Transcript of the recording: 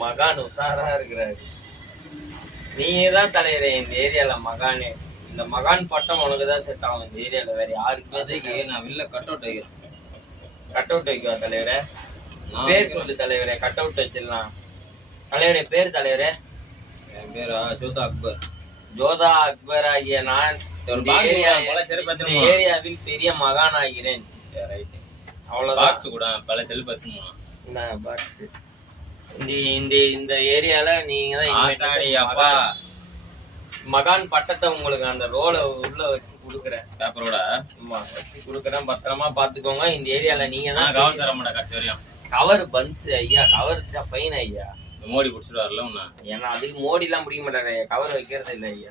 மகான் உஷாரா இருக்கிறாரு. நீயே தான் தலைவரே இந்த ஏரியால மகானே. இந்த மகான் பட்டம் உனக்குதான் செட் ஆகும் இந்த ஏரியால, வேற யாருக்குமே. நான் வெளில கட் அவுட் வைக்கிறேன். கட் அவுட் வைக்கவா தலைவரே? பேர் சொல்லு தலைவரே, கட் அவுட் வச்சிடலாம். தலைவரே பேர் தலைவரே? என் பேரா ஜோதா அக்பர். ஜோதா அக்பர் ஆகிய நான் இந்த ஏரியாவில் பெரிய மகான் ஆகிறேன். அவ்வளவுதான். கூட பல செல் பத்துமா பாக்ஸ் இந்த ஏரியால நீங்க தான் மகான் பட்டத்தை உங்களுக்கு அந்த ரோல உள்ள வச்சு குடுக்குறேன். பேப்பரோட வச்சு குடுக்குறேன், பத்திரமா பாத்துக்கோங்க. இந்த ஏரியால நீங்க தான் கவர் தர மாட்டேன். கட்சி வரையும் கவர் பந்து ஐயா, கவர் ஃபைன் ஐயா. மோடி பிடிச்சிட்டு வரல. ஏன்னா அதுக்கு மோடி எல்லாம் பிடிக்க மாட்டாரு, கவர் வைக்கிறது இல்லை ஐயா.